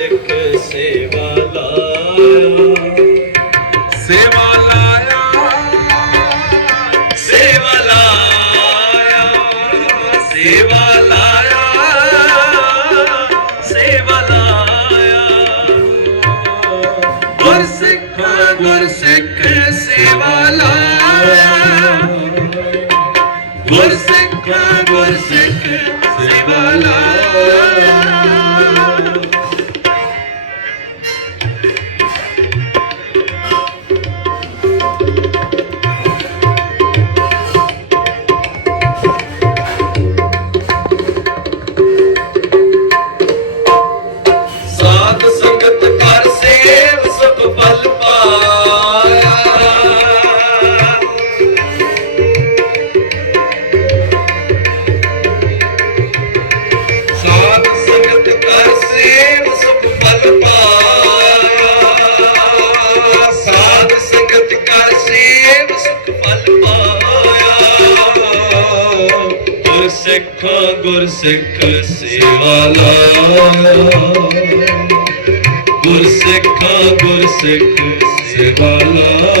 ਸੇਵਾ ਲਾਇਆ ਸੇਵਾ ਲਾਇਆ ਸੇਵਾ ਲਾਇਆ ਸੇਵਾ ਲਾਇਆ ਸੇਵਾ ਲਾਇਆ ਗੁਰ ਸਿੱਖ ਗੁਰ ਸਿੱਖ ਸੇਵਾ ਲਾਇਆ ਗੁਰ ਸਿੱਖ ਗੁਰ ਸਿੱਖ ਸੇਵਾ ਲਾਇਆ ਸਿੱਖ ਗੁਰ ਸਿੱਖ ਸੇਵਾ ਲਾਇਆ ਗੁਰ ਸਿੱਖ ਗੁਰ ਸਿੱਖ ਸੇਵਾ ਲਾਇਆ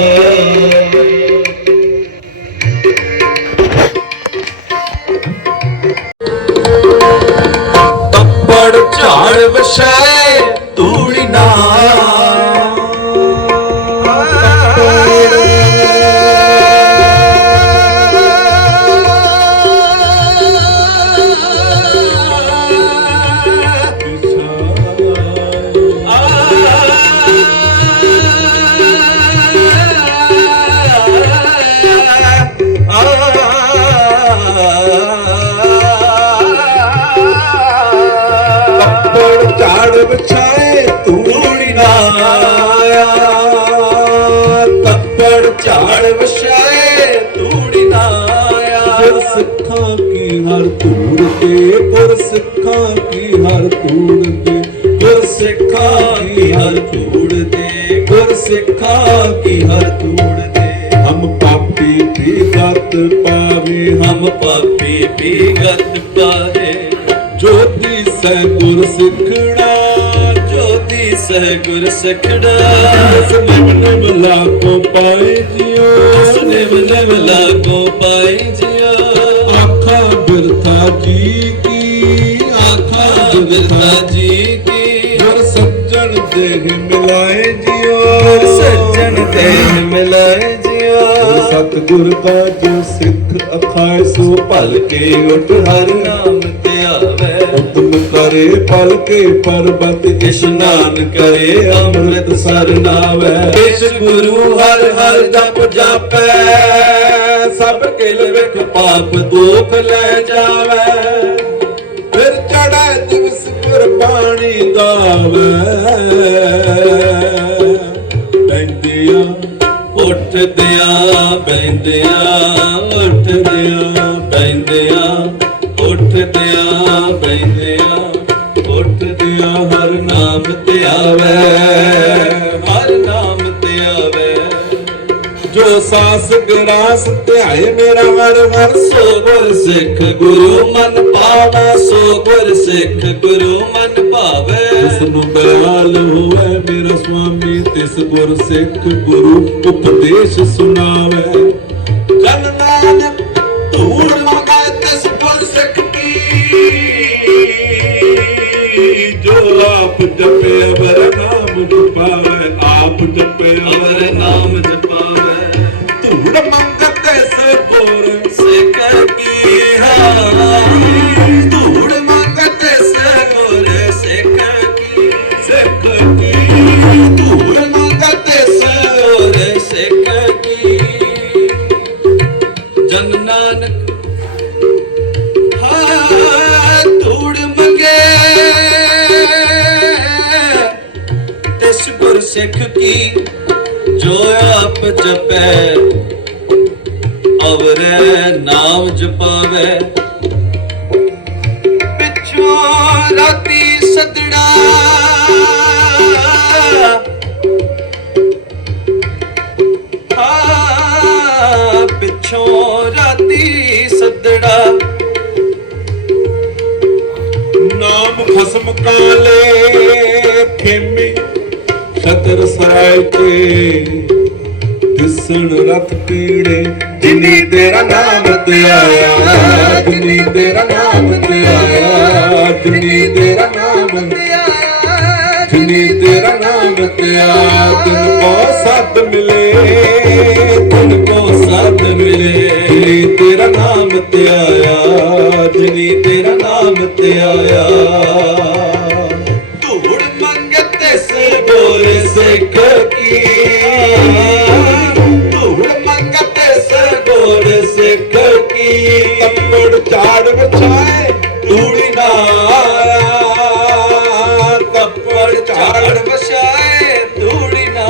ਝਾੜ ਵਛਾਏ ਨਾ ਆਇਆ। ਸਿੱਖਾਂ ਕੀ ਹਰ ਧੂੜ ਤੇ ਗੁਰ ਸਿੱਖਾਂ ਕੀ ਹਰ ਧੂੜ ਤੇ ਗੁਰ ਸਿੱਖਾਂ ਕੀ ਹਰ ਧੂੜ ਤੇ ਗੁਰ ਸਿੱਖਾਂ ਕੀ ਹਰ ਧੂੜ ਤੇ। ਹਮ ਪਾਪੀ ਵੀ ਗਤ ਪਾਵੇ, ਹਮ ਪਾਪੀ ਵੀ ਗਤ ਪਾਵੇ। ਜੋਤੀ ਸਹਿ ਗੁਰ ਸਿੱਖੜਾ ਜੋਤੀ ਸਹਿ ਗੁਰ ਸਖੜਾ ਨਿਮ ਨਿਮ ਲਾਕੋ ਪਾਏ ਜਿਉ ਨਿਵ ਨਿਵ ਲਾਗੋ ਪਾਈ ਜਿਆ ਆਖਾ ਬਿਰਥਾ ਜੀ ਕੀ ਆਖਾ ਬਿਰਤਾ ਬਿਰਥਾ ਜੀ ਕੀ। ਗੁਰ ਸੱਜਣ ਦੇਹ ਮਿਲਾਏ ਜਿਉ ਸੱਜਣ ਤੇ ਮਿਲਾਏ ਜਿਆ ਸਤਿਗੁਰ ਕਾ ਜੋ ਸਿੱਖ ਅਖਾਇ ਸੋ ਭਲ ਕੇ ਉਠ ਹਰ ਨਾਮ ਤੇ। ਉਤਮ ਕਰੇ, ਪਲ ਕੇ ਪਰਬਤ ਇਸ਼ਨਾਨ ਕਰੇ, ਅੰਮ੍ਰਿਤ ਸਰ ਨਾਵੇ। ਇਸ ਗੁਰੂ ਹਰ ਹਰ ਜਪ ਜਾਪੈ, ਸਭ ਕਿਲ ਵਿਖ ਪਾਪ ਦੁਖ ਲੈ ਜਾਵੇ। ਫਿਰ ਚੜੈ ਦਿਵਸ ਕੁਰਬਾਨੀ ਦਾਵੇ ਉੱਠਦਿਆਂ ਹਰ ਨਾਮ ਤੇ ਆਵੇ, ਹਰ ਨਾਮ ਤੇ ਆਵੇ। ਜੋ ਸਾਸ ਗਰਾਸ ਧਿਆਏ ਮੇਰਾ ਹਰ ਹਰ ਸੋ ਗੁਰ ਸਿੱਖ ਗੁਰੂ ਮਨ ਪਾਵੈ, ਸੋ ਗੁਰ ਸਿੱਖ ਗੁਰੂ ਮਨ ਭਾਵੈ ਜਿਸ ਨੂੰ ਦਇਆਲ ਹੋਵੇ, ਮੇਰਾ ਸੁਆਮੀ ਤਿਸ ਗੁਰ ਸਿੱਖ ਗੁਰੂ ਉਪਦੇਸ਼ ਸੁਣਾਵੇ। ਆਪ ਜਪੇ ਅਵਰ ਨਾਮ ਜਪਾਵੇ ਆਪ ਜਪੇ ਅਵਰ ਨਾਮ ਸਿੱਖ ਕੀ ਜੋ ਆਪ ਜਪੈ? ਅਵਰੈ ਨਾਮ ਜਪਾਵੇ। ਪਿੱਛੋਂ ਰਾਤੀ ਸਦੜਾ ਆ ਪਿੱਛੋਂ ਰਾਤੀ ਸਦੜਾ ਨਾਮ ਖਸਮ ਕਾਲੇ ਖੇਮੇ ਛਤਰ ਸਰਾਏ ਤੇ ਦਿਸਣ ਰਤ ਪੀੜੇ। ਜਿਨੀ ਤੇਰਾ ਨਾਮ ਤੇ ਆਇਆ, ਜਿਨੀ ਤੇਰਾ ਨਾਮ ਤੇ ਆਇਆ, ਜਿਨੀ ਤੇਰਾ ਨਾਮ ਤੇ ਆਇਆ, ਜਿਨੀ ਤੇਰਾ ਨਾਮ ਤੇ ਆਇਆ ਤਿਨ ਕੋ ਸਤ ਮਿਲੇ ਤਿਨ ਕੋ ਸਤ ਮਿਲੇ। ਜਿਨੀ ਤੇਰਾ ਨਾਮ ਤੇ ਆਇਆ, ਜਿਨੀ ਤੇਰਾ ਨਾਮ ਤੇ ਆਇਆ। बोल से तपड़ चाड़ बचाए धूड़ी ना आया तपड़ चाड़ बचाए धूड़ी ना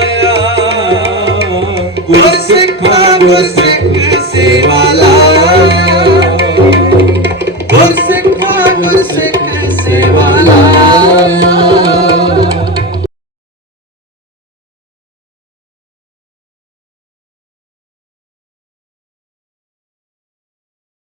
आया गुरसिख